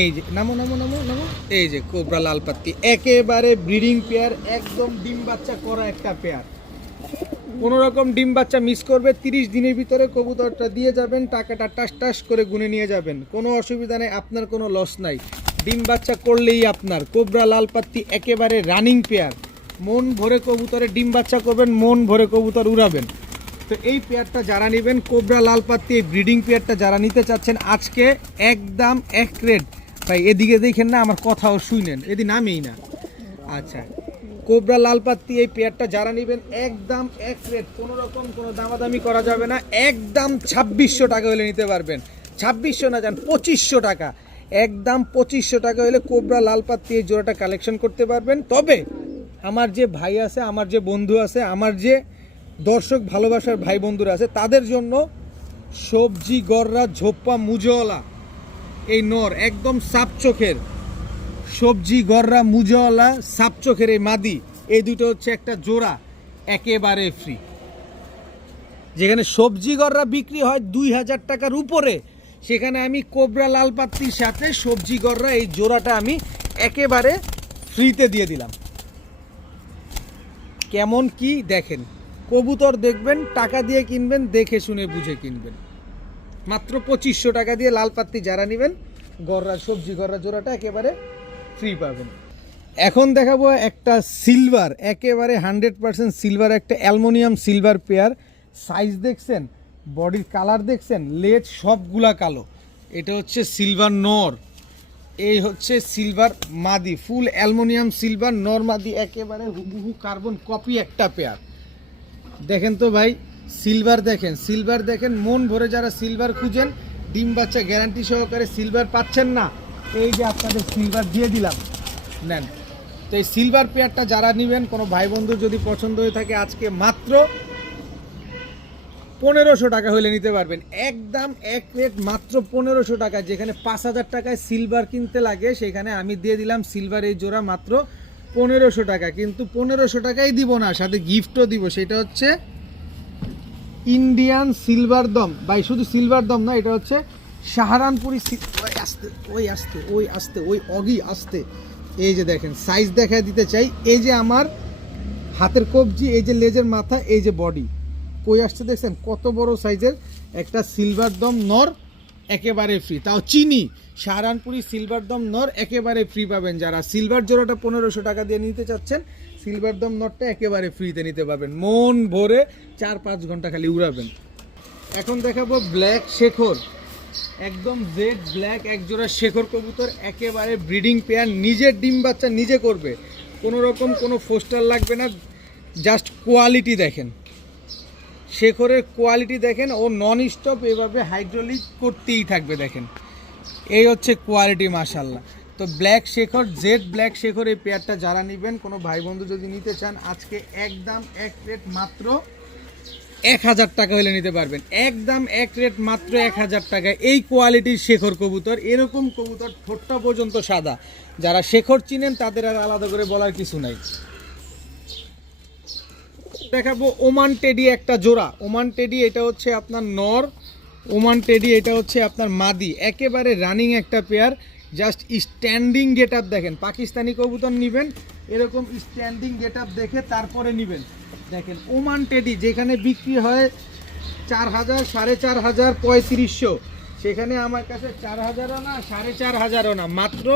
এই যে নামো নামো নামো নামো, এই যে কোবরা লাল পাত্তি, একেবারে ব্রিডিং পেয়ার, একদম ডিম বাচ্চা করা একটা পেয়ার। কোনো রকম ডিম বাচ্চা মিস করবে, 30 দিনের ভিতরে কবুতরটা দিয়ে যাবেন, টাকাটা টাস টাস করে গুনে নিয়ে যাবেন, কোনো অসুবিধা নেই, আপনার কোনো লস নাই। ডিম বাচ্চা করলেই আপনার। কোবরা লাল পাত্তি একেবারে রানিং পেয়ার, মন ভরে কবুতরে ডিম বাচ্চা করবেন, মন ভরে কবুতর উড়াবেন। তো এই পেয়ারটা যারা নেবেন, কোবরা লাল পাত্তি এই ব্রিডিং পেয়ারটা যারা নিতে চাচ্ছেন, আজকে একদম এক রেট। ভাই এদিকে দেখেন না, আমার কথাও শুনেন, এদিন নামেই না। আচ্ছা, কোবরা লাল পাত্তি এই পেয়ারটা যারা নেবেন, একদম এক রেট, কোনো রকম কোনো দামাদামি করা যাবে না, একদম 2600 টাকা হলে নিতে পারবেন। 2600 না, যান 2500 টাকা, একদম 2500 টাকা হলে কোবরা লাল পাত্তি এই জোড়াটা কালেকশন করতে পারবেন। তবে আমার যে ভাই আছে, আমার যে বন্ধু আছে, আমার যে দর্শক ভালোবাসার ভাই বন্ধুরা আছে, তাদের জন্য সবজি গররা ঝোপ্পা মুজওয়ালা এই নর, একদম সাপ চোখের সবজি গররা মুজওয়ালা সাপ চোখের এই মাদি, এই দুটো হচ্ছে একটা জোড়া, একেবারে ফ্রি। যেখানে সবজি গররা বিক্রি হয় 2000 টাকার উপরে, সেখানে আমি কোবরা লাল পাত্তির সাথে সবজি গররা এই জোড়াটা আমি একেবারে ফ্রিতে দিয়ে দিলাম। কেমন কি দেখেন, কবুতর দেখবেন, টাকা দিয়ে কিনবেন, দেখে শুনে বুঝে কিনবেন। মাত্র 2500 টাকা দিয়ে লাল পাত্তি যারা নেবেন, গররা সবজি গররা জোড়াটা একেবারে ফ্রি পাবেন। এখন দেখাবো একটা সিলভার, একেবারে 100% সিলভার, একটা অ্যালুমিনিয়াম সিলভার পেয়ার। সাইজ দেখছেন, বডির কালার দেখছেন, লেজ সবগুলা কালো। এটা হচ্ছে সিলভার নর, এই হচ্ছে সিলভার মাদি, ফুল অ্যালুমিনিয়াম সিলভার নর মাদি, একেবারে হুবহু কার্বন কপি একটা পেয়ার। দেখেন তো ভাই, সিলভার দেখেন, সিলভার দেখেন, মন ভরে যারা সিলভার খুঁজেন, ডিম বাচ্চা গ্যারান্টি সহকারে সিলভার পাচ্ছেন না, এই যে আপনাদের সিলভার দিয়ে দিলাম, নেন। তো এই সিলভার পেয়ারটা যারা নেবেন, কোনো ভাই বন্ধু যদি পছন্দ হয়ে থাকে, আজকে মাত্র 1500 টাকা হলে নিতে পারবেন, একদম এক রেট মাত্র 1500 টাকা। যেখানে 5000 টাকায় সিলভার কিনতে লাগে, সেখানে আমি দিয়ে দিলাম সিলভার এই জোড়া মাত্র 1500 টাকা। কিন্তু 1500 টাকাই দিব না, সাথে গিফটও দিব, সেটা হচ্ছে ইন্ডিয়ান সিলভার দম। ভাই শুধু সিলভার দম না, এটা হচ্ছে সাহারানপুরি। ওই অগি আসতে, এই যে দেখেন সাইজ দেখা দিতে চাই, এই যে আমার হাতের কবজি, এই যে লেজের মাথা, এই যে বডি, কই আসছে দেখছেন কত বড় সাইজের একটা সিলভার দম নর, একেবারে ফ্রি, তাও চিনি। সাহারানপুরি সিলভার দম নর একেবারে ফ্রি পাবেন। যারা সিলভার জোড়াটা 1500 টাকা দিয়ে নিতে চাচ্ছেন, সিলভার দম নরটা একেবারে ফ্রিতে নিতে পারবেন, মন ভরে 4-5 ঘন্টা খালি উড়াবেন। এখন দেখাবো ব্ল্যাক শেখর, একদম জেড ব্ল্যাক এক জোড়া শেখর কবুতর, একেবারে ব্রিডিং পেয়ার, নিজের ডিম বাচ্চা নিজে করবে, কোনো রকম কোনো ফোস্টার লাগবে না। জাস্ট কোয়ালিটি দেখেন, শেখরের কোয়ালিটি দেখেন, ও নন স্টপ এভাবে হাইড্রোলিক করতেই থাকবে, দেখেন এই হচ্ছে কোয়ালিটি মাশাল্লাহ। তো black Shekhar, jet black Shekhar, এই পেয়ারটা যারা নেবেন, কোনো ভাই বন্ধু যদি নিতে চান, আজকে একদম এক রেট মাত্র 1000 টাকা হলে নিতে পারবেন, একদম এক রেট মাত্র 1000 টাকা। এই কোয়ালিটির শেখর কবুতর, এরকম কবুতর ঠোঁটটা পর্যন্ত সাদা, যারা শেখর চিনেন তাদের আর আলাদা করে বলার কিছু নাই। দেখাবো ওমান টেডি একটা জোড়া, ওমান টেডি এটা হচ্ছে আপনার নর, ওমান টেডি এটা হচ্ছে আপনার মাদি, একেবারে রানিং একটা pair. Just standing get up দেখেন, পাকিস্তানি কবুতর নেবেন এরকম স্ট্যান্ডিং গেট আপ দেখে তারপরে নেবেন। দেখেন ওমান টেডি যেখানে বিক্রি হয় 4000, 4500, 3500, সেখানে আমার কাছে 4000ও না, 4500ও না, মাত্র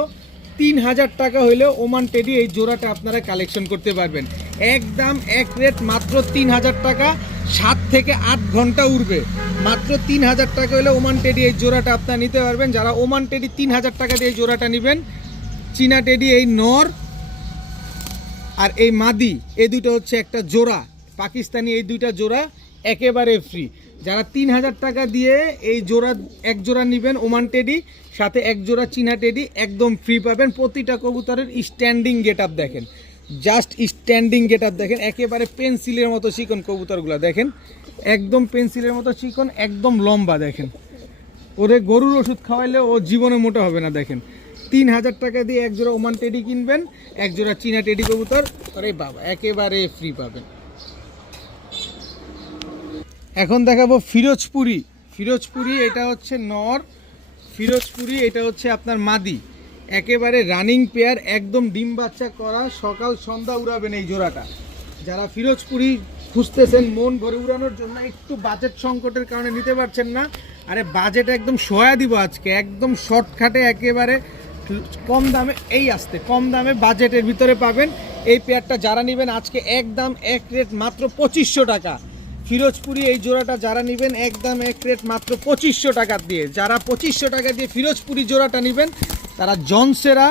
3000 টাকা হইলেও ওমান টেডি এই জোড়াটা আপনারা কালেকশন করতে পারবেন, একদম এক রেট মাত্র 3000 টাকা। 7 থেকে 8 ঘন্টা উড়বে, মাত্র 3000 টাকা হলে ওমান টেডি এই জোড়াটা আপনারা নিতে পারবেন। যারা ওমান টেডি 3000 টাকা দিয়ে এই জোড়াটা নেবেন, চীনা টেডি এই নর আর এই মাদি, এই দুটো হচ্ছে একটা জোড়া, পাকিস্তানি এই দুইটা জোড়া একেবারে ফ্রি। যারা 3000 টাকা দিয়ে এই জোড়া এক জোড়া নেবেন ওমান টেডি, সাথে এক জোড়া চীনা টেডি একদম ফ্রি পাবেন। প্রতিটা কবুতরের স্ট্যান্ডিং গেট আপ দেখেন, জাস্ট স্ট্যান্ডিং গেট আপ দেখেন, একেবারে পেন্সিলের মতো চিকন কবুতরগুলো দেখেন, একদম পেন্সিলের মতো চিকন, একদম লম্বা। দেখেন ওরে গরুর ওষুধ খাওয়াইলে ও জীবনে মোটা হবে না। দেখেন 3000 টাকা দিয়ে এক জোড়া ওমান টেডি কিনবেন, এক জোড়া চীনা টেডি কবুতর, আরে বাবা একেবারে ফ্রি পাবেন। এখন দেখাবো ফিরোজপুরি, ফিরোজপুরি এটা হচ্ছে নর, ফিরোজপুরি এটা হচ্ছে আপনার মাদি, একেবারে রানিং পেয়ার, একদম ডিম বাচ্চা করা, সকাল সন্ধ্যা উড়াবেন এই জোড়াটা। যারা ফিরোজপুরি খুঁজতেছেন মন ভরে উড়ানোর জন্য, একটু বাজেট সংকটের কারণে নিতে পারছেন না, আরে বাজেট একদম সহায় দিব আজকে, একদম শর্টকাটে একেবারে কম দামে, এই আসতে কম দামে বাজেটের ভিতরে পাবেন এই পেয়ারটা। যারা নেবেন আজকে একদম এক রেট মাত্র 2500 টাকা। ফিরোজপুরি এই জোড়াটা যারা নেবেন একদম এক রেট মাত্র 2500 টাকা দিয়ে। যারা 2500 টাকা দিয়ে ফিরোজপুরি জোড়াটা নেবেন, তারা জনসেরা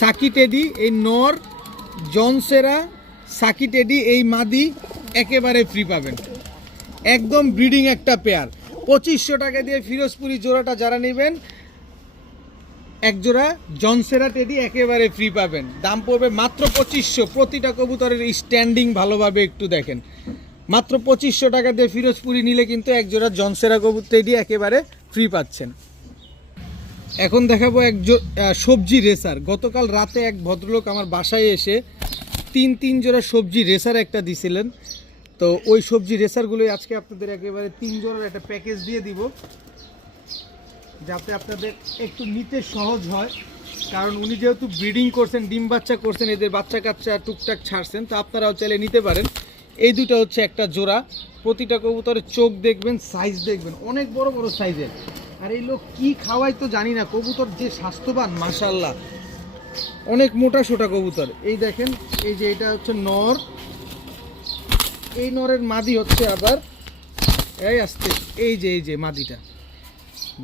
সাকি টেডি এই নর, জনসেরা সাকি টেডি এই মাদি একেবারে ফ্রি পাবেন, একদম ব্রিডিং একটা পেয়ার। 2500 টাকা দিয়ে ফিরোজপুরি জোড়াটা যারা নেবেন, এক জোড়া জনসেরা টেডি একেবারে ফ্রি পাবেন, দাম পড়বে মাত্র 2500। প্রতিটা কবুতরের স্ট্যান্ডিং ভালোভাবে একটু দেখেন, মাত্র 2500 টাকা দিয়ে ফিরোজপুরি নিলে কিন্তু এক জোড়া জনসেরা কবুতর টেডি একেবারে ফ্রি পাচ্ছেন। এখন দেখাবো এক সবজি রেসার। গতকাল রাতে এক ভদ্রলোক আমার বাসায় এসে তিন জোড়া সবজি রেসার একটা দিছিলেন, তো ওই সবজি রেসারগুলোই আজকে আপনাদের একেবারে 3 জোড়ার একটা প্যাকেজ দিয়ে দিব, যাতে আপনাদের একটু নিতে সহজ হয়। কারণ উনি যেহেতু ব্রিডিং করছেন, ডিম বাচ্চা করছেন, এদের বাচ্চা কাচ্চা টুকটাক ছাড়ছেন, তো আপনারাও চাইলে নিতে পারেন। এই দুটো হচ্ছে একটা জোড়া, প্রতিটা কবুতরের চোখ দেখবেন, সাইজ দেখবেন, অনেক বড় বড় সাইজের। আর এই লোক কি খাওয়ায় তো জানি না, কবুতর যে স্বাস্থ্যবান মাশাআল্লাহ, অনেক মোটা সোটা কবুতর। এই দেখেন, এই যে এটা হচ্ছে নর, এই নরের মাদি হচ্ছে আবার এই আসতে, এই যে মাদিটা,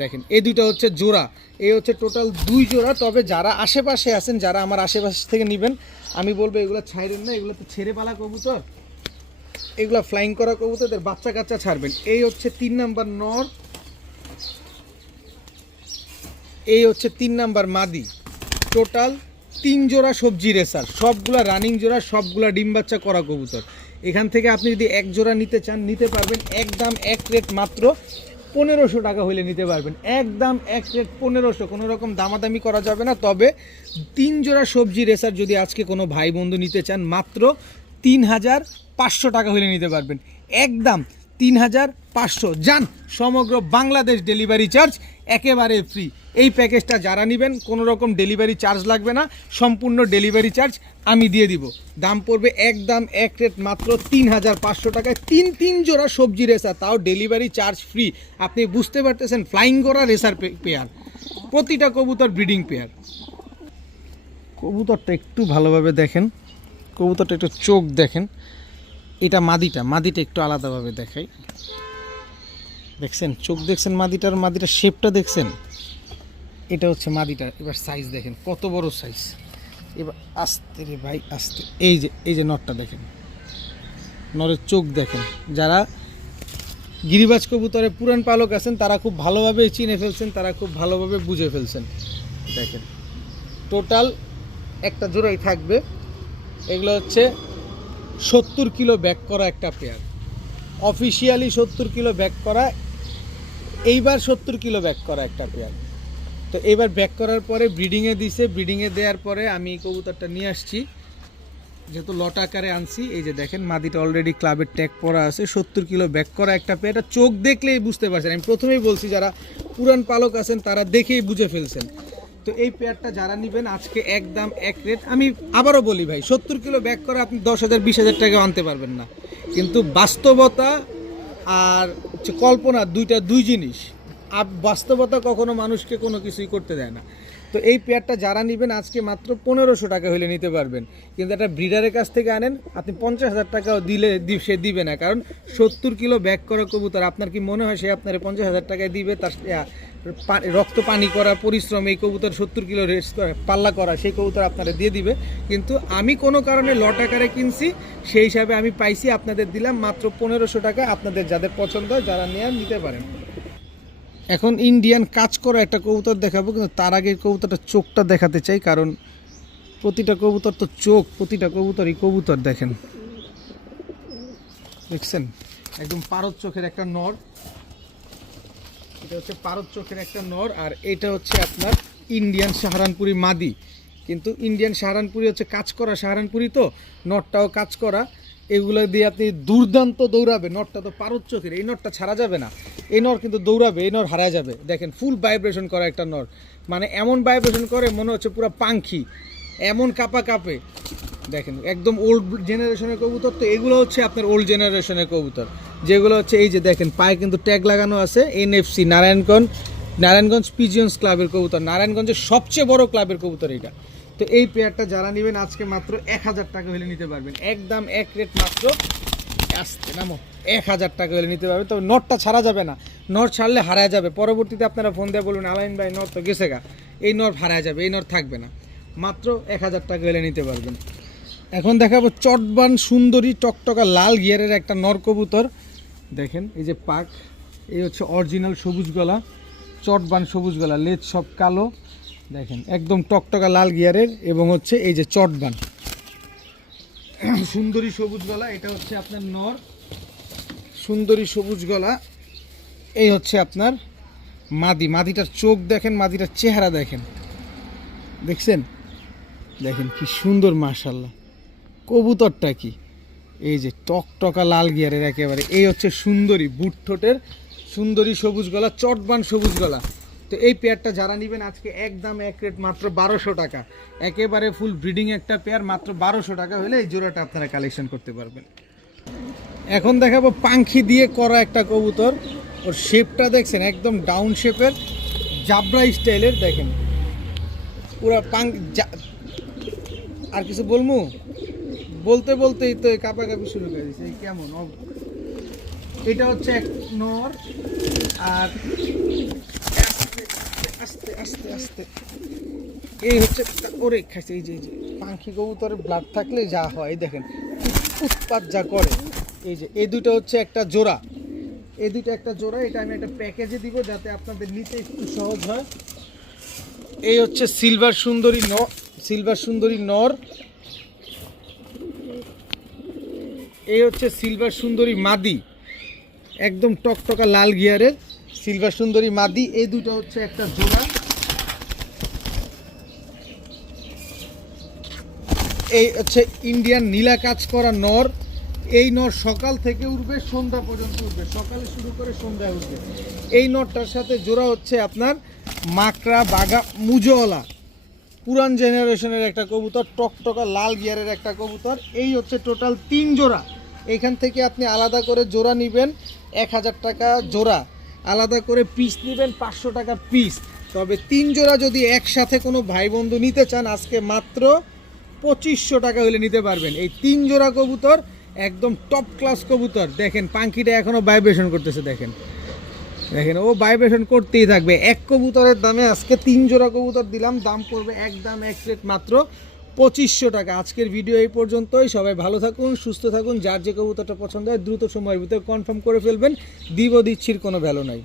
দেখেন এই দুইটা হচ্ছে জোড়া, এই হচ্ছে টোটাল 2 জোড়া। তবে যারা আশেপাশে আছেন, যারা আমার আশেপাশ থেকে নেবেন, আমি বলবো এগুলো ছাইরেন না, এগুলো তো ছেড়ে পালা কবুতর, এগুলো ফ্লাইং করা কবুতরদের বাচ্চা কাচ্চা ছাড়বেন। এই হচ্ছে 3 নাম্বার নর, এই হচ্ছে 3 নাম্বার মাদি। টোটাল 3 জোড়া সবজি রেসার, সবগুলা রানিং জোড়া, সবগুলা ডিম বাচ্চা করা কবুতর। এখান থেকে আপনি যদি 1 জোড়া নিতে চান নিতে পারবেন, একদম এক রেট মাত্র 1500 টাকা হইলে নিতে পারবেন, একদম এক রেট 1500, কোনো রকম দামাদামি করা যাবে না। তবে 3 জোড়া সবজি রেসার যদি আজকে কোনো ভাই বন্ধু নিতে চান মাত্র 3500 টাকা হইলে নিতে পারবেন, একদম 3500। যান, সমগ্র বাংলাদেশ ডেলিভারি চার্জ একেবারে ফ্রি। এই প্যাকেজটা যারা নেবেন কোনো রকম ডেলিভারি চার্জ লাগবে না, সম্পূর্ণ ডেলিভারি চার্জ আমি দিয়ে দিব। দাম পড়বে একদম এক রেট মাত্র 3500 টাকায়, 3 জোড়া সবজি রেসার, তাও ডেলিভারি চার্জ ফ্রি। আপনি বুঝতে পারতেছেন, ফ্লাইং করা রেসার পেয়ার, প্রতিটা কবুতর ব্রিডিং পেয়ার। কবুতরটা একটু ভালোভাবে দেখেন, কবুতরটা একটু চোখ দেখেন, এটা মাদিটা একটু আলাদাভাবে দেখাই। দেখছেন চোখ দেখছেন মাদিটার শেপটা দেখছেন, এটা হচ্ছে মাদিটা। এবার সাইজ দেখেন কত বড় সাইজ। এবার আস্তে রে ভাই আস্তে, এই যে নরটা দেখেন, নরের চোখ দেখেন। যারা গিরিবাজ কবুতরে পুরান পালক আছেন তারা খুব ভালোভাবে চিনে ফেলছেন, তারা খুব ভালোভাবে বুঝে ফেলছেন। দেখেন টোটাল একটা জোড়াই থাকবে, এগুলো হচ্ছে 70 কিলো ব্যাক করা একটা পেয়ার, অফিসিয়ালি 70 কিলো ব্যাক করা, এইবার 70 কিলো ব্যাক করা একটা পেয়ার। তো এইবার ব্যাক করার পরে ব্রিডিংয়ে দিছে, ব্রিডিংয়ে দেওয়ার পরে আমি এই কবুতরটা নিয়ে আসছি, যেহেতু লট আকারে আনছি। এই যে দেখেন মাদিটা অলরেডি ক্লাবের ট্যাগ পরা আছে, 70 কিলো ব্যাক করা একটা পেয়ার। এটা চোখ দেখলেই বুঝতে পারছেন, আমি প্রথমেই বলছি যারা পুরান পালক আছেন তারা দেখেই বুঝে ফেলছেন। তো এই পেয়ারটা যারা নেবেন আজকে একদম এক রেট। আমি আবারও বলি ভাই, 70 কিলো ব্যাক করে আপনি 10,000 20,000 টাকা আনতে পারবেন না, কিন্তু বাস্তবতা আর হচ্ছে কল্পনা দুই জিনিস। বাস্তবতা কখনো মানুষকে কোনো কিছুই করতে দেয় না। তো এই পেয়ারটা যারা নেবেন আজকে মাত্র 1500 টাকা হলে নিতে পারবেন, কিন্তু একটা ব্রিডারের কাছ থেকে আনেন আপনি 50,000 টাকাও দিলে সে দিবে না, কারণ 70 কিলো ব্যাক করা কবুতর। আপনার কি মনে হয় সে আপনার 50,000 টাকায় দিবে? তার রক্ত পানি করা পরিশ্রম, এই কবুতর 70 কিলো রেস পাল্লা করা, সেই কবুতর আপনারা দিয়ে দিবে। কিন্তু আমি কোনো কারণে লট আকারে কিনছি, সেই হিসাবে আমি পাইছি, আপনাদের দিলাম মাত্র 1500 টাকা। আপনাদের যাদের পছন্দ হয় যারা নিতে পারেন। এখন ইন্ডিয়ান কাজ করা একটা কবুতর দেখাবো, কিন্তু তার আগে কবুতরটা চোখটা দেখাতে চাই, কারণ প্রতিটা কবুতর তো চোখ, প্রতিটা কবুতরই কবুতর। দেখেন দেখছেন একদম পারদ চোখের একটা নর, এটা হচ্ছে পারদ চোখের একটা নর, আর এটা হচ্ছে আপনার ইন্ডিয়ান সাহারানপুরি মাদি। কিন্তু ইন্ডিয়ান সাহারানপুরি হচ্ছে কাজ করা সাহারানপুরি, তো নরটাও কাজ করা। এগুলো দিয়ে আপনি দুর্দান্ত দৌড়াবে। নরটা তো পারদ চোখের, এই নরটা ছাড়া যাবে না, এই নর কিন্তু দৌড়াবে, এই নর হারা যাবে। দেখেন ফুল ভাইব্রেশন করা একটা নর, মানে এমন ভাইব্রেশন করে মনে হচ্ছে পুরো পাখি, এমন কাঁপে। দেখেন একদম ওল্ড জেনারেশনের কবুতর। তো এগুলো হচ্ছে আপনার ওল্ড জেনারেশনের কবুতর, যেগুলো হচ্ছে এই যে দেখেন পায়ে কিন্তু ট্যাগ লাগানো আছে, NFC নারায়ণগঞ্জ পিজিয়ন্স ক্লাবের কবুতর, নারায়ণগঞ্জের সবচেয়ে বড় ক্লাবের কবুতর এটা। তো এই পেয়ারটা যারা নেবেন আজকে মাত্র 1000 টাকা হলে নিতে পারবেন, একদম এক রেট মাত্র 1000 টাকা হলে নিতে পারবেন। তবে নটটা ছাড়া যাবে না, নট ছাড়লে হারায় যাবে। পরবর্তীতে আপনারা ফোন দিয়ে বলুন আলাইন ভাই নট তো গেছে গা, এই নট হারায় যাবে, এই নট থাকবে না। মাত্র 1000 টাকা হলে নিতে পারবেন। এখন দেখাবো চটবান সুন্দরী টকটকা লাল গিয়ারের একটা নর কবুতর। দেখেন এই যে পাক, এই হচ্ছে অরিজিনাল সবুজ গলা, চটবান সবুজ গলা, লেজ সব কালো। দেখেন একদম টকটকা লাল গিয়ারের, এবং হচ্ছে এই যে চটবান সুন্দরী সবুজ গলা, এটা হচ্ছে আপনার নর সুন্দরী সবুজ গলা। এই হচ্ছে আপনার মাদিটার চোখ দেখেন, মাদিটার চেহারা দেখেন, দেখছেন দেখেন কি সুন্দর মাশাআল্লাহ। কবুতরটা কি এই যে টকটকা লাল গিয়ারের একেবারে। এই হচ্ছে সুন্দরী বুট ঠোঁটের সুন্দরী সবুজ গলা, চটবান সবুজ গলা। তো এই পেয়ারটা যারা নেবেন আজকে একদম এক রেট মাত্র 1200 টাকা, একেবারে ফুল ব্রিডিং একটা পেয়ার, মাত্র 1200 টাকা হলে এই জোড়াটা আপনারা কালেকশন করতে পারবেন। এখন দেখাবো পাখি দিয়ে করা একটা কবুতর, ওর শেপটা দেখছেন একদম ডাউন শেপের, জাবরা স্টাইলের। দেখেন পুরা আর কিছু বলতেই তো কাঁপাকাঁপি শুরু করে দিচ্ছে, কেমন। এটা হচ্ছে এক নর, আর আস্তে আস্তে আস্তে। এই হচ্ছে ওরে খাইছে, এই যে পাখি কবুতরের ব্লাড থাকলে যা হয় দেখেন উৎপাত যা করে। এই যে এই দুটো হচ্ছে একটা জোড়া, এই দুটো একটা জোড়া। এটা আমি একটা প্যাকেজে দিব যাতে আপনাদের নিতে একটু সহজ হয়। এই হচ্ছে সিলভার সুন্দরী নর, এই হচ্ছে সিলভার সুন্দরী মাদি, একদম টকটকা লাল গিয়ারের সিলভার সুন্দরী মাদি। এই দুটো হচ্ছে একটা জোড়া। এই হচ্ছে ইন্ডিয়ান নীলা কাজ করা নর। এই নর সকাল থেকে উঠবে সন্ধ্যা পর্যন্ত উঠবে, সকালে শুরু করে সন্ধ্যায় উঠবে। এই নরটার সাথে জোড়া হচ্ছে আপনার মাকড়া বাঘা মুজওয়ালা, পুরান জেনারেশনের একটা কবুতর, টকটকা লাল গিয়ারের একটা কবুতর। এই হচ্ছে টোটাল 3 জোড়া। এখান থেকে আপনি আলাদা করে জোড়া নেবেন 1000 টাকা জোড়া, আলাদা করে পিস নেবেন 500 টাকা পিস। তবে 3 জোড়া যদি একসাথে কোনো ভাই বন্ধু নিতে চান আজকে মাত্র 2500 টাকা হলে নিতে পারবেন। এই 3 জোড়া কবুতর একদম টপ ক্লাস কবুতর। দেখেন পাখিটা এখনও ভাইব্রেশন করতেছে, দেখেন দেখেন ও ভাইব্রেশন করতেই থাকবে। এক কবুতরের দামে আজকে 3 জোড়া কবুতর দিলাম, দাম পড়বে একদম এক রেট মাত্র 2500 টাকা। আজকের ভিডিও এই পর্যন্তই। সবাই ভালো থাকুন, সুস্থ থাকুন। যার যে কবুতরটা পছন্দ হয় দ্রুত সময়ের ভিতরে কনফার্ম করে ফেলবেন, দিচ্ছির কোনো ভ্যালু নাই।